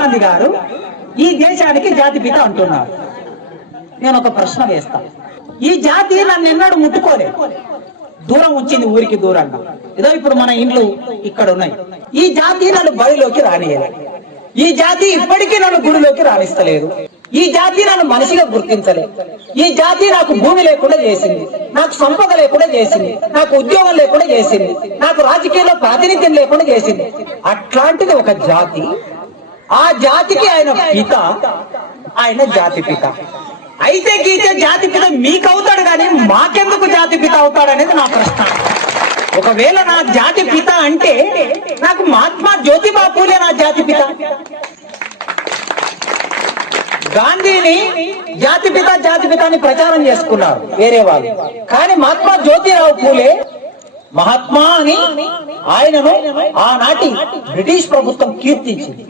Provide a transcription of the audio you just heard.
గాంధీ గారు ఈ దేశానికి జాతిపిత అంటున్నారు. నేను ఒక ప్రశ్న వేస్తా. ఈ జాతి నన్ను ఎన్నడూ ముట్టుకోలేదు, దూరం ఉంచింది, ఊరికి దూరంగా. ఏదో ఇప్పుడు మన ఇండ్లు ఇక్కడ ఉన్నాయి. ఈ జాతి నన్ను బడిలోకి రానియలేదు. ఈ జాతి ఇప్పటికీ నన్ను గుడిలోకి రాణిస్తలేదు. ఈ జాతి నన్ను మనిషిగా గుర్తించలేదు. ఈ జాతి నాకు భూమి లేకుండా చేసింది, నాకు సంపద లేకుండా చేసింది, నాకు ఉద్యోగం లేకుండా చేసింది, నాకు రాజకీయాల్లో ప్రాతినిధ్యం లేకుండా చేసింది. అట్లాంటిది ఒక జాతి. ఆ జాతికి ఆయన పిత, ఆయన జాతి పిత. అయితే గీతే జాతి పిత మీకు అవుతాడు కానీ మాకెందుకు జాతి పిత అవుతాడు అనేది నా ప్రశ్న. ఒకవేళ నా జాతి పిత అంటే నాకు మహాత్మా జ్యోతిబా పూలే నా జాతి పిత. గాంధీని జాతిపిత అని ప్రచారం చేసుకున్నారు వేరే వాళ్ళు, కానీ మహాత్మా జ్యోతిరావు పూలే మహాత్మా అని ఆయనను ఆనాటి బ్రిటిష్ ప్రభుత్వం కీర్తించింది.